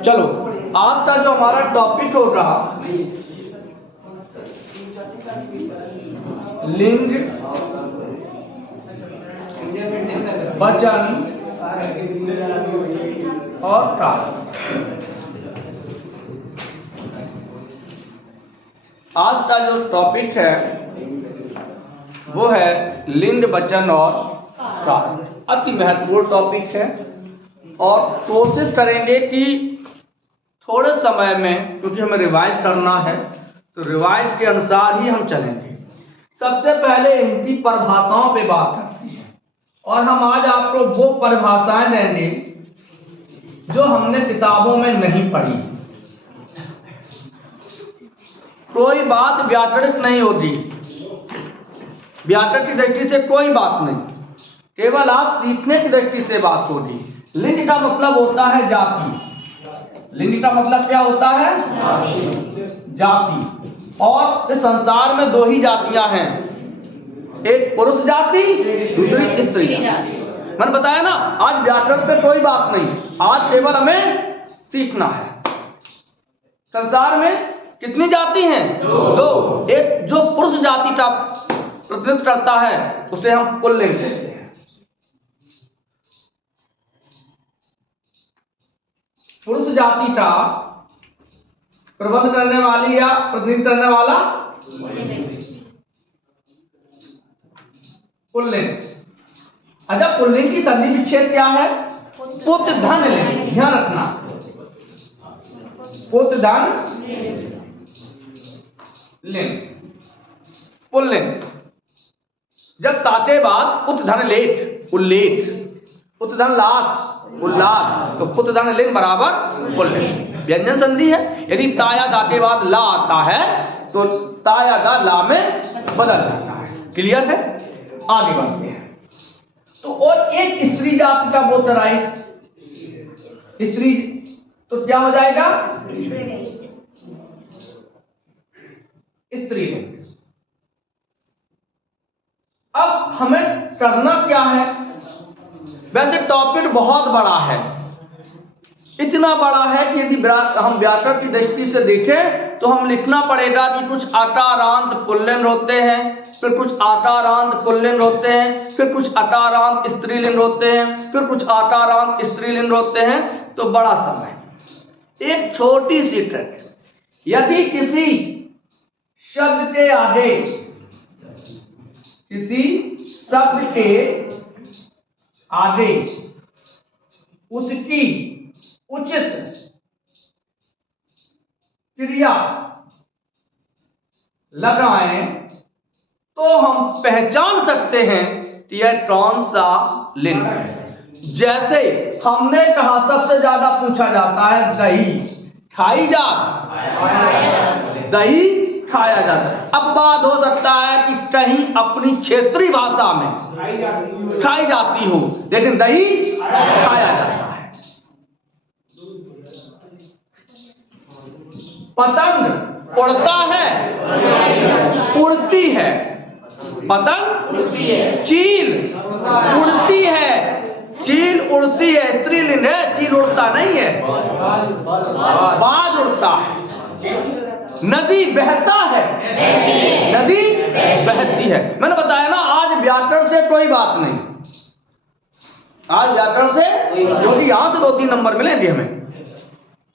चलो, आज का जो हमारा टॉपिक होगा लिंग, वचन और काल। आज का जो टॉपिक है वो है लिंग, वचन और काल। अति महत्वपूर्ण टॉपिक है और कोशिश करेंगे कि थोड़े समय में, क्योंकि हमें रिवाइज करना है तो रिवाइज के अनुसार ही हम चलेंगे। सबसे पहले इनकी परिभाषाओं पे बात करते हैं और हम आज आपको वो परिभाषाएं देंगे जो हमने किताबों में नहीं पढ़ी। कोई बात व्याकरणिक नहीं होगी, व्याकरण की दृष्टि से कोई बात नहीं, केवल आप सीखने की दृष्टि से बात होगी। लिंग का मतलब होता है जाति। लिंग का मतलब क्या होता है? जाति। और इस संसार में दो ही जातियां हैं, एक पुरुष जाति, दूसरी स्त्री जाति। मैंने बताया ना, आज व्याकरण पे कोई बात नहीं, आज केवल हमें सीखना है। संसार में कितनी जाति हैं? दो। एक जो पुरुष जाति का प्रतिनिधित्व करता है उसे हम पुल्लिंग कहते हैं। पुरुष जाति का प्रबंध करने वाली या प्रतिनिधित्व करने वाला पुल्लिंग। अच्छा, पुल्लिंग की संधि विच्छेद क्या है? पुत धन लिंग। ध्यान रखना, पुत धन लिंग, पुल्लिंग। जब ताते बाद उत धन लेट, उल्लेख, उत धन लास, उल्लास, तो पुत धन लिंग बराबर पुल्लिंग। व्यंजन संधि है। यदि ताया दाते बाद ला आता है तो ताया दा ला में बदल जाता है। क्लियर है? आगे बढ़ते हैं। तो और एक स्त्री जाति का बोध राइट, स्त्री तो क्या हो जाएगा? स्त्रीलिंग। अब हमें करना क्या है? वैसे टॉपिक बहुत बड़ा है, इतना बड़ा है कि यदि हम व्याकरण की दृष्टि से देखें तो हम लिखना पड़ेगा कि कुछ आकारांत पुल्लिंग होते हैं, फिर कुछ आकारांत पुल्लिंग होते हैं, फिर कुछ आकारांत स्त्रीलिंग होते हैं, फिर कुछ आकारांत स्त्रीलिंग होते हैं। तो बड़ा समय। एक छोटी सी ट्रिक, यदि किसी शब्द के आगे, किसी शब्द के आगे उसकी उचित क्रिया लगाएं तो हम पहचान सकते हैं कि यह कौन सा लिंग है। जैसे हमने कहा, सबसे ज्यादा पूछा जाता है दही खाई जात, दही खाया जाता है। अब बात हो सकता है कि कहीं अपनी क्षेत्रीय भाषा में खाई जाती हो, लेकिन दही खाया जाता है। पतंग उड़ता है, उड़ती है। पतंग उड़ती है, चील उड़ती है, चील उड़ती है, स्त्रीलिंग है, चील उड़ता नहीं है, बाज उड़ता है। नदी बहता है, नदी बहती है। मैंने बताया ना, आज व्याकरण से कोई बात नहीं, आज व्याकरण से, क्योंकि यहां से 2-3 नंबर मिलेंगे हमें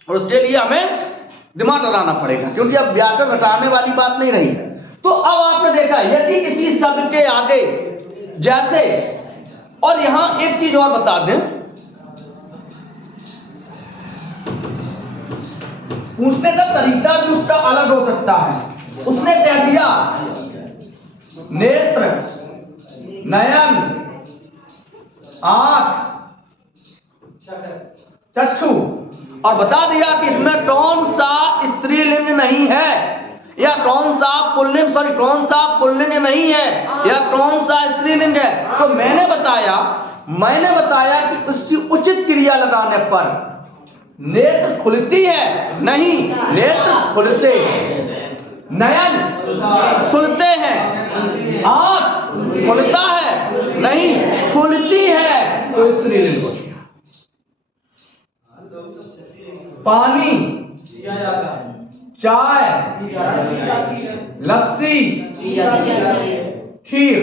और उसके लिए हमें दिमाग लगाना पड़ेगा, क्योंकि अब व्याकरण रटाने वाली बात नहीं रही है। तो अब आपने देखा, यदि किसी शब्द के आगे जैसे, और यहां एक चीज और बता दें, पूछने का तरीका भी उसका अलग हो सकता है। उसने कह दिया नेत्र, नयन, आंख, चक्षु, और बता दिया कि इसमें कौन सा स्त्रीलिंग नहीं है या कौन सा पुल्लिंग, सॉरी कौन सा पुल्लिंग नहीं है या कौन सा स्त्रीलिंग है। तो मैंने बताया कि उसकी उचित क्रिया लगाने पर नेत्र खुलती है, नहीं, नेत्र खुलते हैं, नयन खुलते हैं, आंख खुलता है, नहीं खुलती है, तो स्त्रीलिंग हो गया। पानी, चाय, लस्सी, खीर।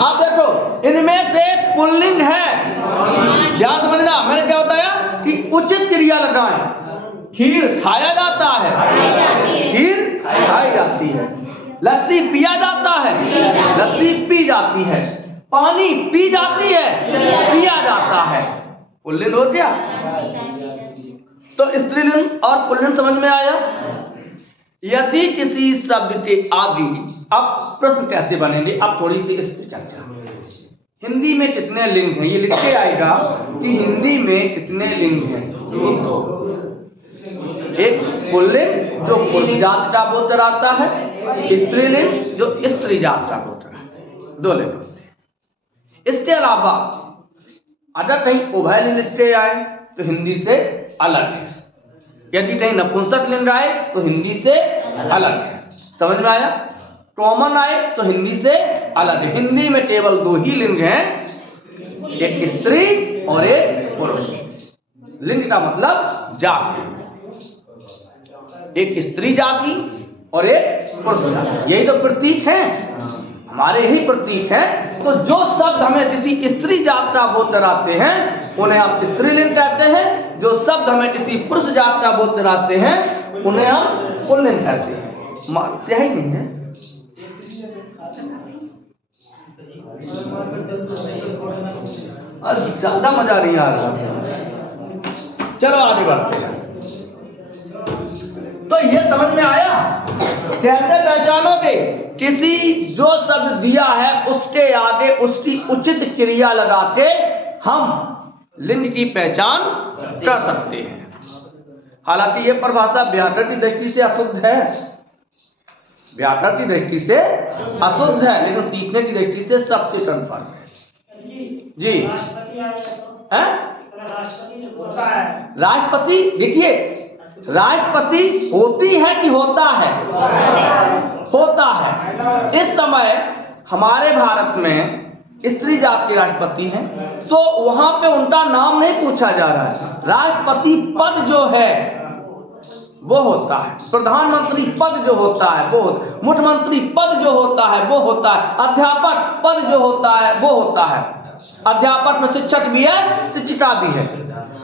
आप देखो इनमें से पुल्लिंग है, ध्यान समझना। मैंने क्या बताया कि उचित क्रिया लगाएं। खीर खाया जाता है, खीर खाई जाती है। लस्सी पिया जाता है, लस्सी पी जाती है। पानी पी जाती है, पिया जाता है। पुल्लिंग हो गया। तो स्त्रीलिंग और पुल्लिंग समझ में आया। यदि किसी शब्द के आगे, अब प्रश्न कैसे बनेंगे, अब थोड़ी सी इस पर चर्चा। हिंदी में कितने लिंग हैं, ये लिख के आएगा कि हिंदी में कितने लिंग हैं। एक पुल्लिंग जो पुरुष जात का बोध कराता है, स्त्रीलिंग जो स्त्री जात का बोध कराता है। दो लिंग होते हैं। इसके अलावा अगर कहीं उभयलिंग लिख के आए तो हिंदी से अलग है। यदि कहीं नपुंसक लिंग आए तो हिंदी से अलग है। समझ में आया। कॉमन आए तो हिंदी से अलग है। हिंदी में केवल दो ही लिंग हैं, एक स्त्री और एक पुरुष। लिंग का मतलब जाति, एक स्त्री जाति और एक पुरुष जाति। यही तो प्रतीक हैं, हमारे ही प्रतीक हैं। तो जो शब्द हमें किसी स्त्री जात का बोध कराते हैं उन्हें हम स्त्रीलिंग कहते हैं। जो शब्द हमें किसी पुरुष जात का बोध कराते हैं उन्हें हम पुल्लिंग कहते हैं। सही नहीं है। ज्यादा मजा नहीं आ रहा। चलो आगे बढ़ते हैं। तो ये समझ में आया कैसे पहचानोगे। किसी जो शब्द दिया है उसके आगे उसकी उचित क्रिया लगा के हम लिंग की पहचान कर सकते हैं। हालांकि ये परिभाषा व्याकरण की दृष्टि से अशुद्ध है, व्याकरण की दृष्टि से अशुद्ध है, लेकिन सीखने की दृष्टि से सबसे कन्फर्म है। जी है राष्ट्रपति। देखिए राष्ट्रपति होती है कि होता है, होता है। इस समय हमारे भारत में स्त्री जात के राष्ट्रपति हैं, तो वहां पे उनका नाम नहीं पूछा जा रहा है। राष्ट्रपति पद जो है वो होता है, प्रधानमंत्री पद जो होता है वो, मुख्यमंत्री पद जो होता है वो होता है, अध्यापक पद जो होता है वो होता है। अध्यापक में शिक्षक भी है, शिक्षिका भी है,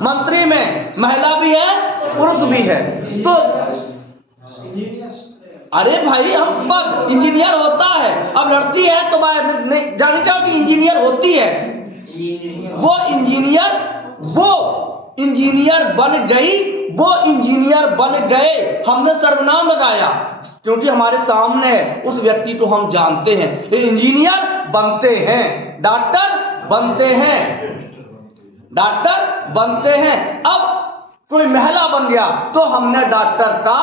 मंत्री में महिला भी है, पुरुष भी है। तो अरे भाई हम पद, इंजीनियर होता है, अब लड़ती है तो मैं जानता हूं कि इंजीनियर होती है। वो इंजीनियर बन गई, वो इंजीनियर बन गए। हमने सर्वनाम लगाया क्योंकि हमारे सामने है, उस व्यक्ति को हम जानते हैं। इंजीनियर बनते हैं, डॉक्टर बनते हैं, डॉक्टर बनते हैं। अब कोई महिला बन गया तो हमने डॉक्टर का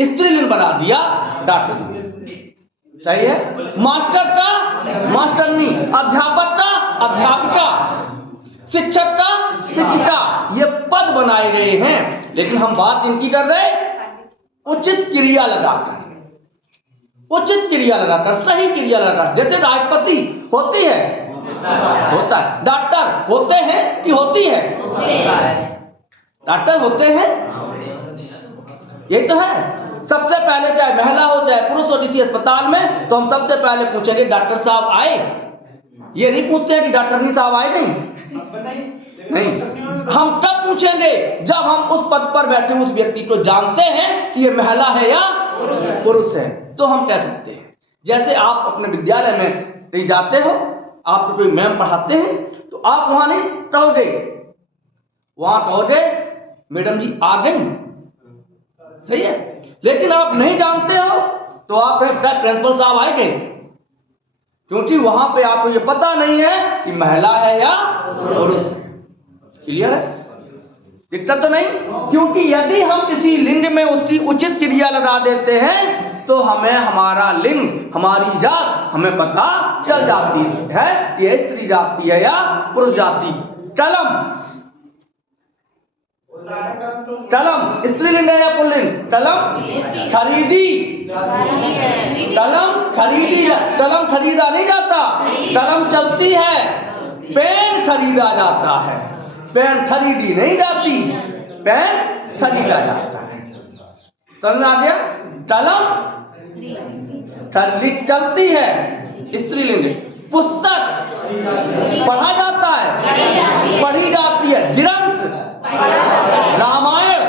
स्त्रीलिंग बना दिया, डॉक्टर। सही है। मास्टर का मास्टरनी, अध्यापक का अध्यापिका, शिक्षक का शिक्षिका, ये पद बनाए गए हैं। लेकिन हम बात इनकी कर रहे उचित क्रिया लगाकर, उचित क्रिया लगाकर, सही क्रिया लगाकर। जैसे राष्ट्रपति होती है, होता है। डॉक्टर होते हैं कि होती है, डॉक्टर होते हैं, यही तो है। सबसे पहले चाहे महिला हो चाहे पुरुष हो किसी अस्पताल में, तो हम सबसे पहले पूछेंगे डॉक्टर साहब आए। ये नहीं पूछते हैं कि डॉक्टरनी साहब आए, नहीं। हम कब पूछेंगे जब हम उस पद पर बैठे उस व्यक्ति को जानते हैं कि ये महिला है या पुरुष है, तो हम कह सकते हैं। जैसे आप अपने विद्यालय में कहीं जाते हो, आपको कोई मैम पढ़ाते हैं, तो आप वहां नहीं कहोगे, वहां कहोगे मैडम जी आ गई। सही है। लेकिन आप नहीं जानते हो तो आप प्रिंसिपल साहब आए गए, क्योंकि वहां पे आपको ये पता नहीं है कि महिला है या पुरुष है। क्लियर है। दिक्कत तो नहीं। क्योंकि यदि हम किसी लिंग में उसकी उचित क्रिया लगा देते हैं तो हमें हमारा लिंग, हमारी जात हमें पता चल जाती है कि ये स्त्री जाति है या पुरुष जाति। कलम, कलम स्त्रीलिंग है या पुल्लिंग? कलम खरीदी, कलम खरीदी, कलम खरीदा नहीं जाता, कलम चलती है। पेन खरीदा जाता है। पेन खरीदी नहीं जाती, पेन खरीदा जाता है। समझ में आ गया? कलम चलती है, स्त्रीलिंग। पुस्तक पढ़ा जाता है, पढ़ी जाती है। ग्रंथ रामायण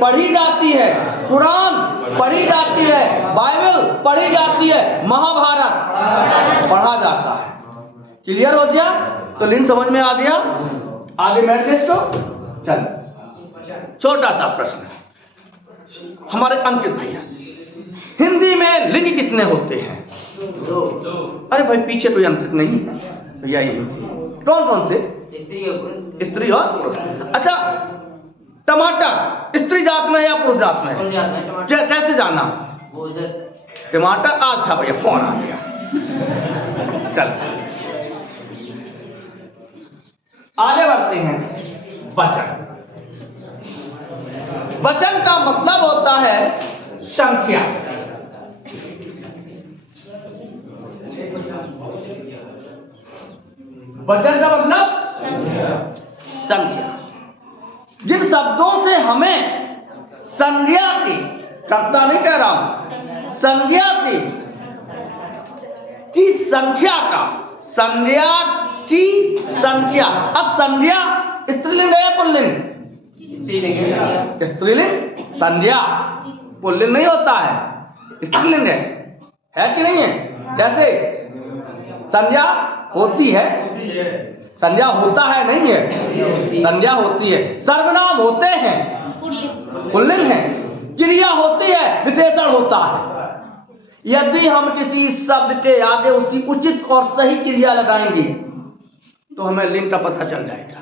पढ़ी जाती है, कुरान पढ़ी जाती है, बाइबल पढ़ी जाती है, महाभारत पढ़ा जाता है। क्लियर हो गया? तो लिंग समझ में आ गया। आगे मैट्रिक्स को चल। छोटा सा प्रश्न हमारे अंकित भैया, हिंदी में लिंग कितने होते हैं? अरे भाई पीछे कोई अंकित नहीं है भैया, यही कौन कौन से? स्त्री और पुरुष। अच्छा, टमाटर स्त्री जात में या पुरुष जात में? क्या कैसे जाना? टमाटर। अच्छा भैया फोन आ गया, चल आगे बढ़ते हैं। वचन। वचन का मतलब होता है संख्या। वचन का मतलब संख्या। जिन शब्दों से हमें संज्ञा की, कर्ता नहीं कह रहा हूं, संज्ञा की संख्या का, संज्ञा की संख्या। अब संज्ञा स्त्रीलिंग है या पुल्लिंग? स्त्रीलिंग। संज्ञा पुल्लिंग नहीं होता है, स्त्रीलिंग है कि नहीं है? कैसे? संज्ञा होती है, संज्ञा होता है नहीं है, संज्ञा होती है। सर्वनाम होते हैं, पुल्लिंग है। क्रिया होती है, विशेषण होता है। यदि हम किसी शब्द के आगे उसकी उचित और सही क्रिया लगाएंगे तो हमें लिंग का पता चल जाएगा।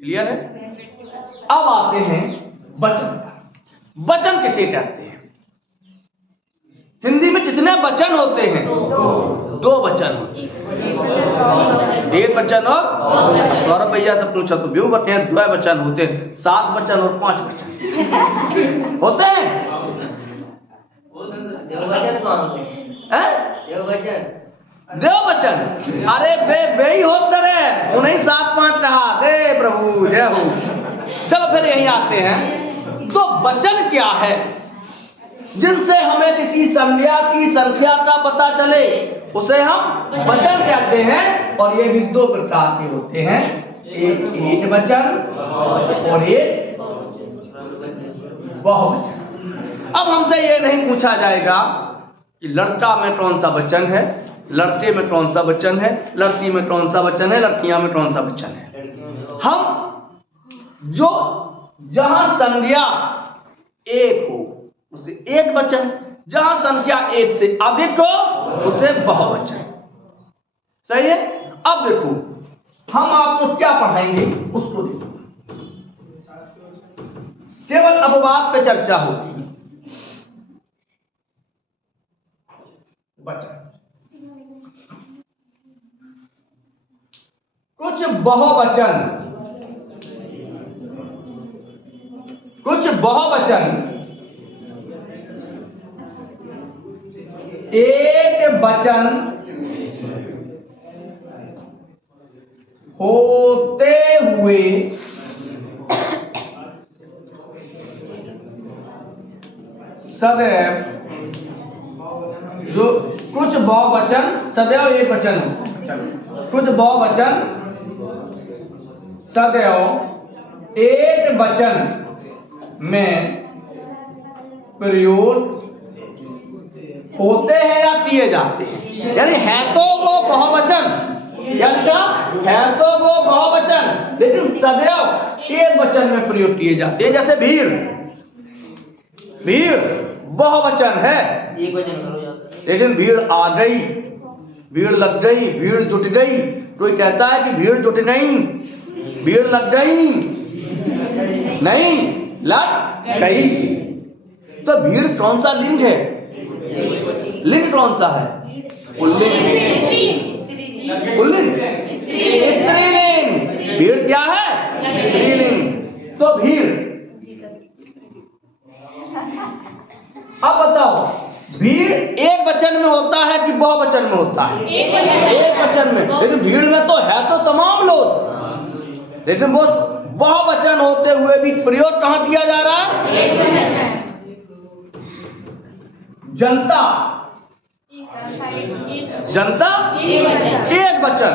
क्लियर है? अब आते हैं वचन। वचन किसे कहते हैं? हिंदी में कितने वचन होते हैं? दो वचन होते हैं, एक वचन और सौरभ भैया से पूछा तो व्यू बते हैं, दो वचन होते हैं। 7 वचन और 5 वचन होते हैं। देव वचन। अरे बे ही होते रहे, उन्हें 7-5 कहा। दे प्रभु जय हो। चलो फिर यहीं आते हैं। तो वचन क्या है? जिनसे हमें किसी संज्ञा की संख्या का पता चले उसे हम वचन कहते हैं। और ये भी 2 प्रकार के होते हैं, एक वचन और एक बहुवचन। अब हमसे ये नहीं पूछा जाएगा कि लड़का में कौन सा वचन है, लड़के में कौन सा वचन है, लड़की में कौन सा वचन है, लड़कियां में कौन सा वचन है। हम जो जहां संज्ञा एक हो उसे एक वचन, जहां संख्या एक से अधिक हो उसे बहुवचन। सही है? अब देखो हम आपको क्या पढ़ाएंगे उसको देखो। केवल अपवाद पे चर्चा होगी। वचन कुछ बहुवचन, कुछ बहुवचन एक वचन होते हुए सदैव, जो कुछ बहुवचन सदैव एक वचन, कुछ बहुवचन सदैव एक वचन में प्रयोग होते हैं या किए जाते हैं। यानी है तो वो बहुवचन, है तो वो बहुवचन, लेकिन सदैव एक वचन में प्रयोग किए जाते हैं। जैसे भीड़, भीड़ बहुवचन है, लेकिन भीड़ आ गई, भीड़ लग गई, भीड़ जुट गई। कोई कहता है कि भीड़ जुट गई, भीड़ लग गई, नहीं लग गई। तो भीड़ कौन सा लिंग है? लिंग कौन सा है? पुल्लिंग। पुल्लिंग, स्त्रीलिंग। भीड़ क्या है? स्त्रीलिंग। तो भीड़। अब बताओ भीड़ एक वचन में होता है कि बहुवचन में होता है? एक वचन में। लेकिन भीड़ में तो है लेकिन वो बहुवचन होते हुए भी प्रयोग कहां किया जा रहा है? जनता, जनता एक वचन,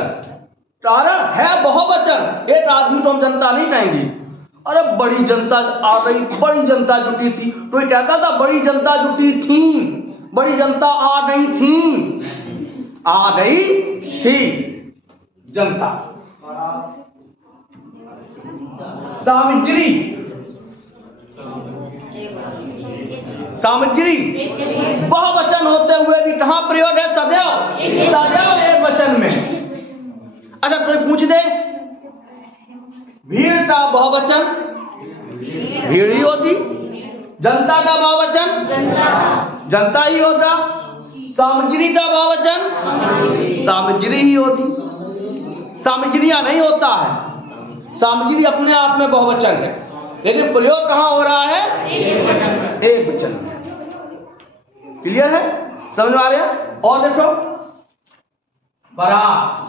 कारण है बहुवचन। एक आदमी तो हम जनता नहीं कहेंगे। अरे बड़ी जनता आ गई, बड़ी जनता जुटी थी, तो ये कहता था बड़ी जनता जुटी थी, बड़ी जनता आ गई थी, आ गई थी जनता। सामग्री, सामग्री बहुवचन होते हुए भी कहां प्रयोग है? सदैव, सदैव एक वचन में। अच्छा कोई पूछ दे भीड़ का बहुवचन भीड़ ही होती, जनता का बहुवचन जनता ही होता, सामग्री का बहुवचन सामग्री ही होती। सामग्रियां नहीं होता है, सामग्री अपने आप में बहुवचन है, लेकिन प्रयोग कहां हो रहा है? एक वचन में। क्लियर है? समझ में आ रहा है? और देखो बारात,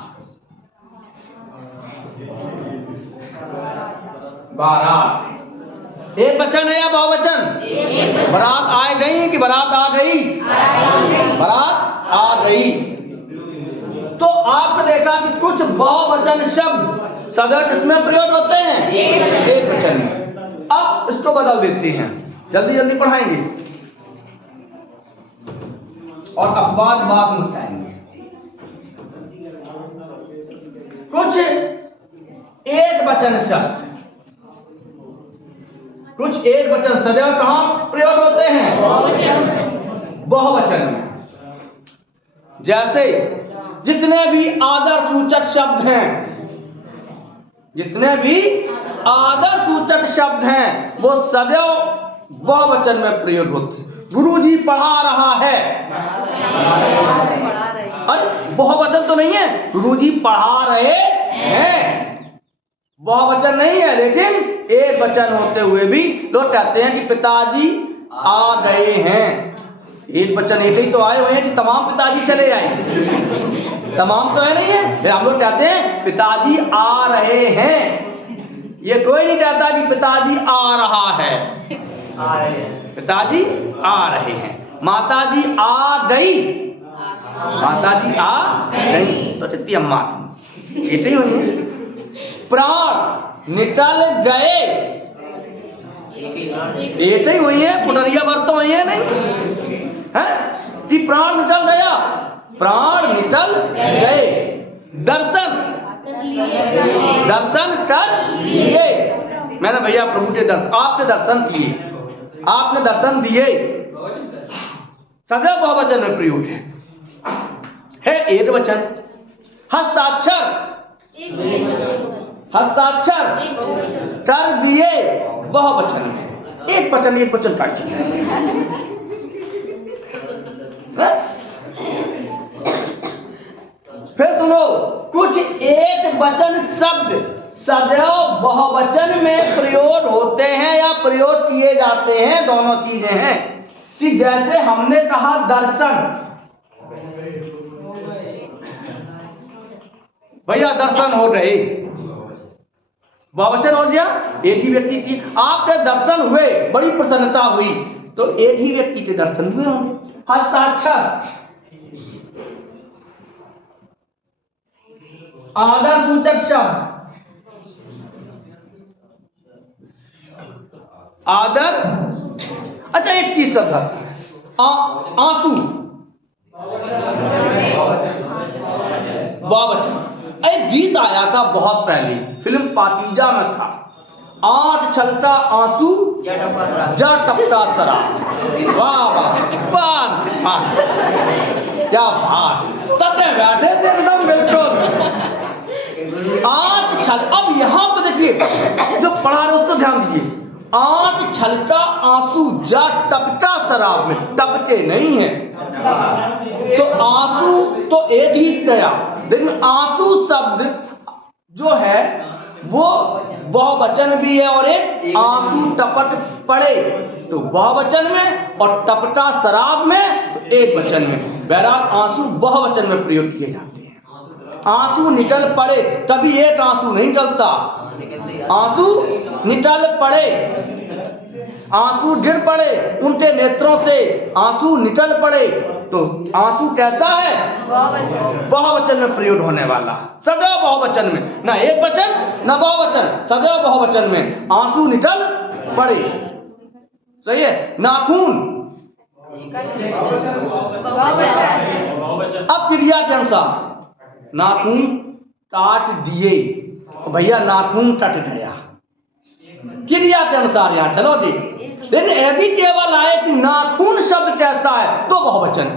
बारात एक वचन है या बहुवचन? बारात आ गई कि बारात आ गई? बारात आ गई। तो आपने देखा कि कुछ बहुवचन शब्द सदैव किसमें प्रयोग होते हैं? एक वचन में। अब इसको बदल देते हैं, जल्दी जल्दी पढ़ाएंगे और अपवाद बाद में बताएंगे। कुछ एक वचन शब्द, कुछ एक वचन सदैव कहां प्रयोग होते हैं? बहुवचन में। जैसे जितने भी आदर सूचक शब्द हैं, जितने भी आदर सूचक शब्द हैं वो सदैव बहुवचन में प्रयोग होते हैं। गुरुजी पढ़ा रहा है, अरे बहुवचन तो नहीं है, गुरुजी पढ़ा रहे हैं, बहुवचन नहीं है, लेकिन एक वचन होते हुए भी लोग कहते हैं कि पिताजी आ गए हैं। एक वचन एक ही तो आए हुए हैं कि तमाम पिताजी चले आए, तमाम तो है नहीं है। हम लोग कहते हैं पिताजी आ रहे हैं, ये कोई नहीं कहता कि पिताजी आ रहा है, पिताजी आ रहे हैं। माताजी आ गई, माताजी आ गई, तो कितनी अम्मा थी, एक ही हुई है। प्राण निकल गए, एक ही हुई है, पुनरिया वर्त हुई है नहीं है कि प्राण निकल गया, प्राण निकल गए। दर्शन, दर्शन कर लिए, मैंने भैया प्रभु के दर्शन, आपने दर्शन किए, आपने दर्शन दिए, सदैव बहुवचन में प्रयोग है एक वचन। हस्ताक्षर, हस्ताक्षर कर दिए बहुवचन में, एक वचन एक वचन का फिर सुनो, कुछ एक वचन शब्द सदैव बहुवचन में प्रयोग होते हैं या प्रयोग किए जाते हैं, दोनों चीजें हैं। कि जैसे हमने कहा दर्शन, भैया दर्शन हो गए, बहुवचन हो गया, एक ही व्यक्ति की आपके दर्शन हुए, बड़ी प्रसन्नता हुई, तो एक ही व्यक्ति के दर्शन हुए होंगे। हस्ताक्षर आदर सूचक शब्द, आदर, अच्छा एक चीज शब्द आता है आंसू, बहुवचन। एक गीत आया था बहुत पहले, फिल्म पाकीजा में था, 8 छलका आंसू जा टपका शराब। वाह वाह, पान क्या बात, तब बैठे थे एकदम बिल्कुल 8 छल। अब यहां पर देखिए जो पढ़ा रहे उसको ध्यान दीजिए, 8 छलका आंसू जा टपका शराब में, टपके नहीं है, तो आंसू तो एक ही गया, लेकिन आंसू शब्द जो है वो बहुवचन भी है और एक आंसू टपट पड़े तो बहुवचन में और टपटा शराब में तो एक वचन में। बहरहाल आंसू बहुवचन में प्रयोग किए जाते हैं। आंसू निकल पड़े, तभी एक आंसू नहीं निकलता, आंसू निकल पड़े, आंसू गिर पड़े उनके नेत्रों से, आंसू निकल पड़े। तो आंसू कैसा है? बहुवचन में प्रयोग होने वाला, सदैव बहुवचन में, ना एक वचन ना बहुवचन, सदैव बहुवचन में आंसू निकल पड़े। सही है। नाखून, अब क्रिया के अनुसार नाखून काट दिए, भैया नाखून कट गया, क्रिया के अनुसार यहाँ चलो जी। लेकिन यदि केवल आए कि नाखून शब्द कैसा है तो बहुवचन,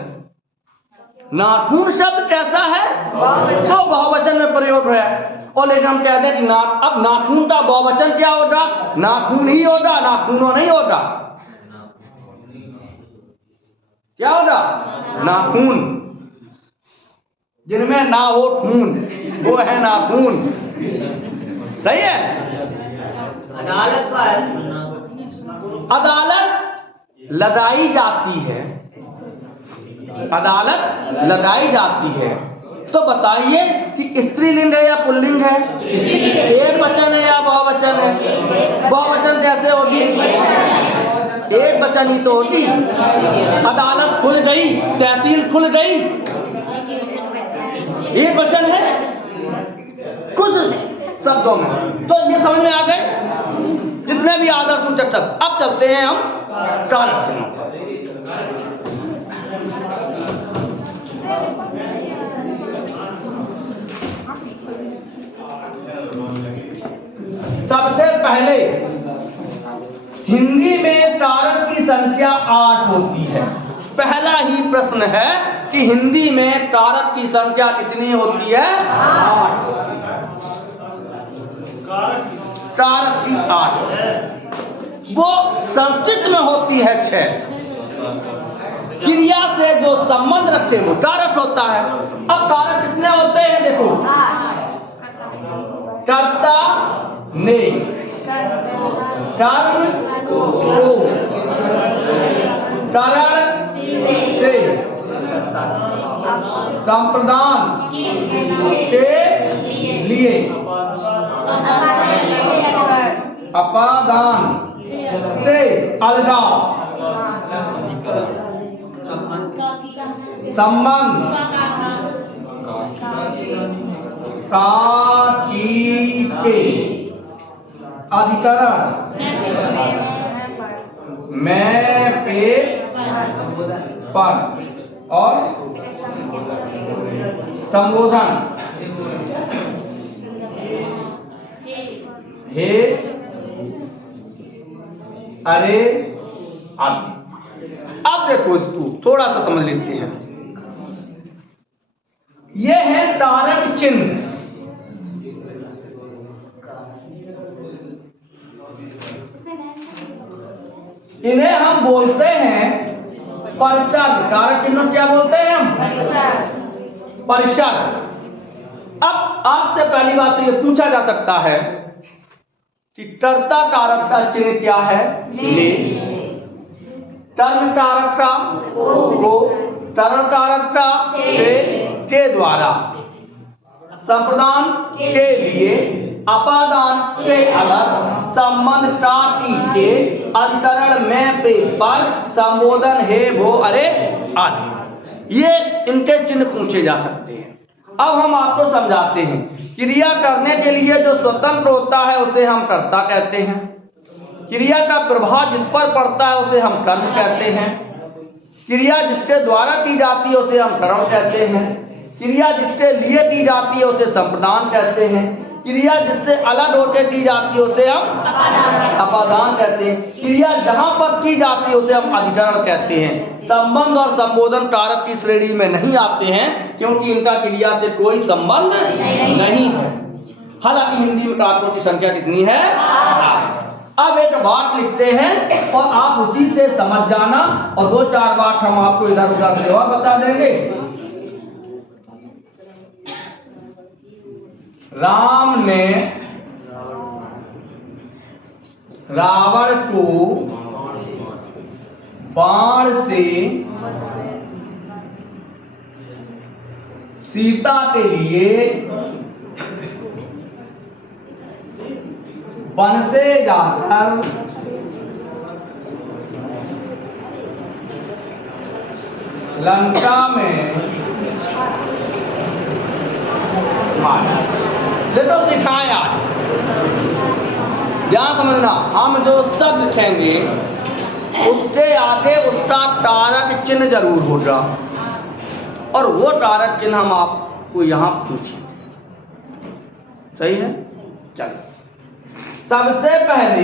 नाखून शब्द कैसा है तो बहुवचन में प्रयोग है। और लेकिन हम कहते हैं कि अब नाखून का बहुवचन क्या होगा? नाखून ही होगा, नाखूनों नहीं होगा। क्या होगा? नाखून, जिनमें ना हो खून वो है नाखून। सही है। अदालत का है, अदालत लगाई जाती है, अदालत लगाई जाती है। तो बताइए कि स्त्रीलिंग है या पुल्लिंग है? एक वचन है या बहुवचन है? बहुवचन कैसे होगी? एक वचन ही तो होती। अदालत खुल गई, तहसील खुल गई, एक वचन है कुछ शब्दों में। तो ये समझ में आ गए जितने भी आदर्श सूचक शब्द। अब चलते हैं हम कारक चिन्हों पर। सबसे पहले हिंदी में कारक की संख्या 8 होती है। पहला ही प्रश्न है कि हिंदी में कारक की संख्या कितनी होती है? 8। कारक की 8। वो संस्कृत में होती है 6। क्रिया से जो संबंध रखे वो कारक होता है। अब कारक कितने होते हैं देखो। कर्ता ने, कर्म को, करण से, संप्रदान के लिए, अपादान से, अलगाव, संबंध, के, अधिकरण, मैं पे पर और संबोधन, हे, अरे आदि। अब देखो इसको थोड़ा सा समझ लेते हैं। ये है कारक चिन्ह। इन्हें हम बोलते हैं परिषद। कारक चिन्ह क्या बोलते हैं हम? परिषद। अब आपसे पहली बात तो ये पूछा जा सकता है कि कर्ता कारक का चिन्ह क्या है? ने। कर्म कारक का को, करण कारक का से, के द्वारा, संप्रदान के लिए, अपादान से अलग, संबंध के, अधिकरण में पे पर, संबोधन हे वो अरे आदि। ये इनके चिन्ह पूछे जा सकते हैं। अब हम आपको समझाते हैं। क्रिया करने के लिए जो स्वतंत्र होता है उसे हम कर्ता कहते हैं। क्रिया का प्रभाव जिस पर पड़ता है उसे हम कर्म कहते हैं। क्रिया जिसके द्वारा की जाती है उसे हम करण कहते हैं। क्रिया जिसके लिए की जाती है उसे संप्रदान कहते हैं। क्रिया जिससे अलग होकर की जाती है उसे हम अपादान कहते हैं। क्रिया जहां पर की जाती है उसे हम अधिकरण कहते हैं। संबंध और संबोधन कारक की श्रेणी में नहीं आते हैं क्योंकि इनका क्रिया से कोई संबंध नहीं है। हालांकि हिंदी में कारकों की संख्या कितनी है? 8। अब एक बात लिखते हैं और आप उसी से समझ जाना और 2-4 बात हम आपको इधर उधर से और बता देंगे। राम ने रावण को बाण से सीता के लिए वन से जाकर लंका में मारा। देखो सिखाए आज, ध्यान समझना, हम जो शब्द लिखेंगे उसके आगे उसका कारक चिन्ह जरूर होगा, और वो कारक चिन्ह हम आपको यहाँ पूछें। सही है? चलिए, सबसे पहले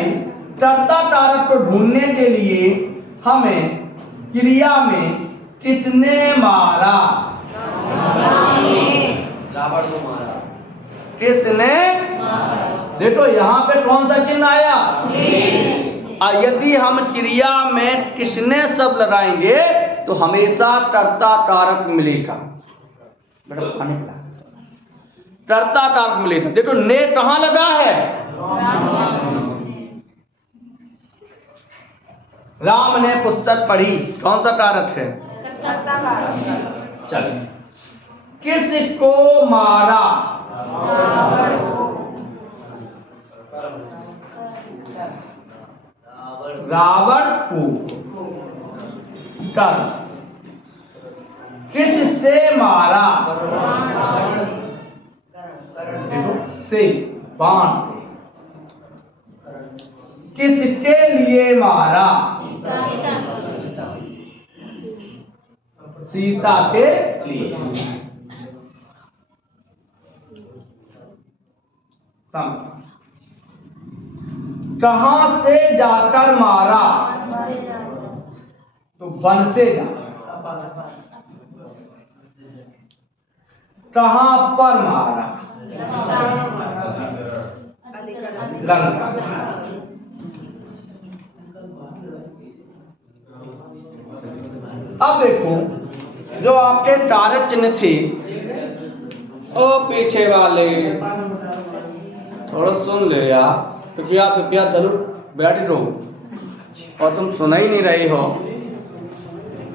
कर्ता कारक को ढूंढने के लिए हमें क्रिया में किसने मारा? रावण को मारा। किसने? देखो यहाँ पे कौन सा चिन्ह आया? और यदि हम क्रिया में किसने शब्द लगाएंगे तो हमेशा कर्ता कारक मिलेगा। बेटा पानी पिला। कर्ता कारक मिलेगा। देखो ने कहाँ लगा है? राम ने पुस्तक पढ़ी, कौन सा कारक है? चल, किसको मारा? रावण को। कर, किससे मारा? देखो से, बाण से। किसके लिए मारा? सीता के लिए। कहां से जाकर मारा? तो वन से जाकर। कहां पर मारा? लंका। अब देखो जो आपके कारक चिन्ह थे, ओ पीछे वाले थोड़ा सुन ले यार, कृपया कृपया जरूर बैठ लो, और तुम सुना ही नहीं रहे हो।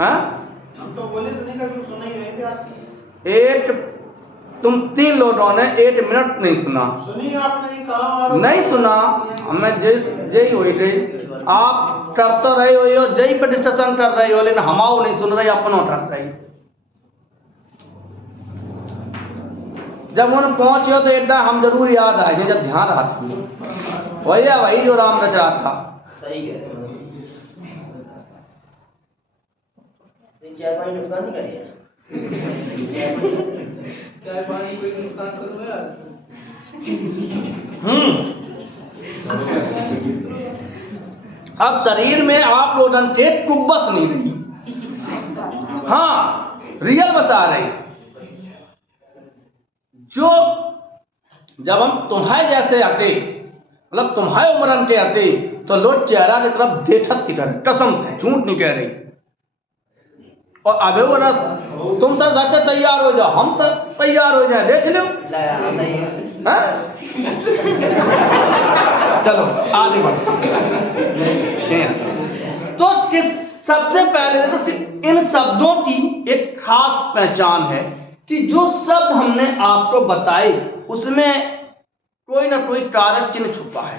हाँ, हम तो बोले तो नहीं, कर सुना ही रहे थे। एक तुम 3 लोगों ने 1 मिनट नहीं सुना। सुनी आपने? कहा नहीं सुना। हमें जय हुई थे, आप करते रहे हो, जय पर डिस्कशन कर रहे हो, लेकिन हमाओ नहीं सुन रहे, अपनों कर रहे। जब उन पहुंचे हो तो एकदम हम जरूर याद आएंगे, जब ध्यान रखा वही जो राम रच रहा था। सही है। चाय पानी नुकसान नहीं करेगा? चाय पानी कोई नुकसान करूंगा? अब शरीर में आप लोगों के कुब्बत नहीं रही। हाँ, रियल बता रहे, जो जब हम तुम्हारे जैसे आते, मतलब तुम्हारे उम्र के आते, तो लोग चेहरा की तरफ देखत की तरह, कसम से झूठ नहीं कह रही। और अबे वाला तुम सब जाके तैयार हो जाओ, हम तो तैयार हो जाए, देख लो। चलो आगे बढ़ो। तो सबसे पहले तो इन शब्दों की एक खास पहचान है कि जो शब्द हमने आपको बताए उसमें कोई ना कोई कारक चिन्ह छुपा है।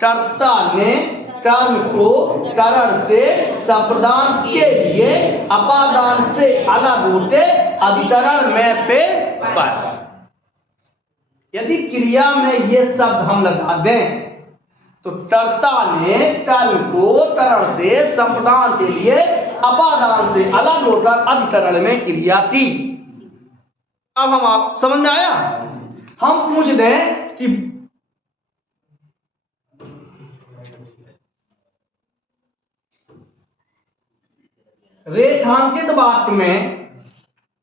कर्ता ने कर्म को करण से संप्रदान के लिए अपादान से अलग होते अधिकरण में पे पर। यदि क्रिया में ये शब्द हम लगा दें तो कर्ता ने कर्म को करण से संप्रदान के लिए अपादान से अलग होकर अधिकरण में क्रिया की। अब हम आप समझ में आया? हम पूछ दें कि रेखांकित वाक्य में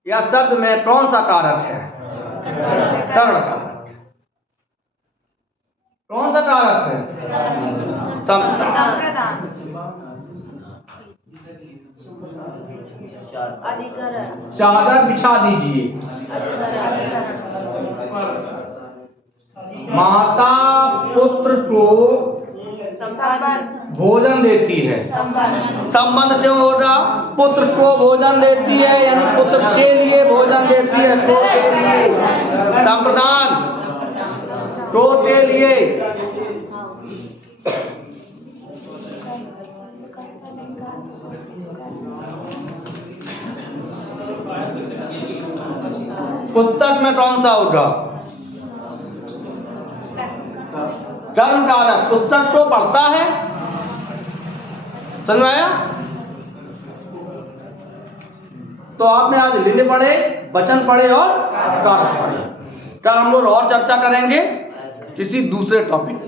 या शब्द में कौन सा कारक है? करण कारक। कौन सा कारक है? संप्रदान। चादर बिछा दीजिए। माता पुत्र को भोजन देती है। संबंध क्यों होगा? पुत्र को भोजन देती है, यानी पुत्र के लिए भोजन देती है, को के लिए। संप्रदान को के लिए। पुस्तक में कौन सा होगा? कर्मकारक। पुस्तक तो पढ़ता है, समझ में आया? तो आपने आज लिंग पढ़े, वचन पढ़े और कार्य पढ़े। कल हम लोग और चर्चा करेंगे किसी दूसरे टॉपिक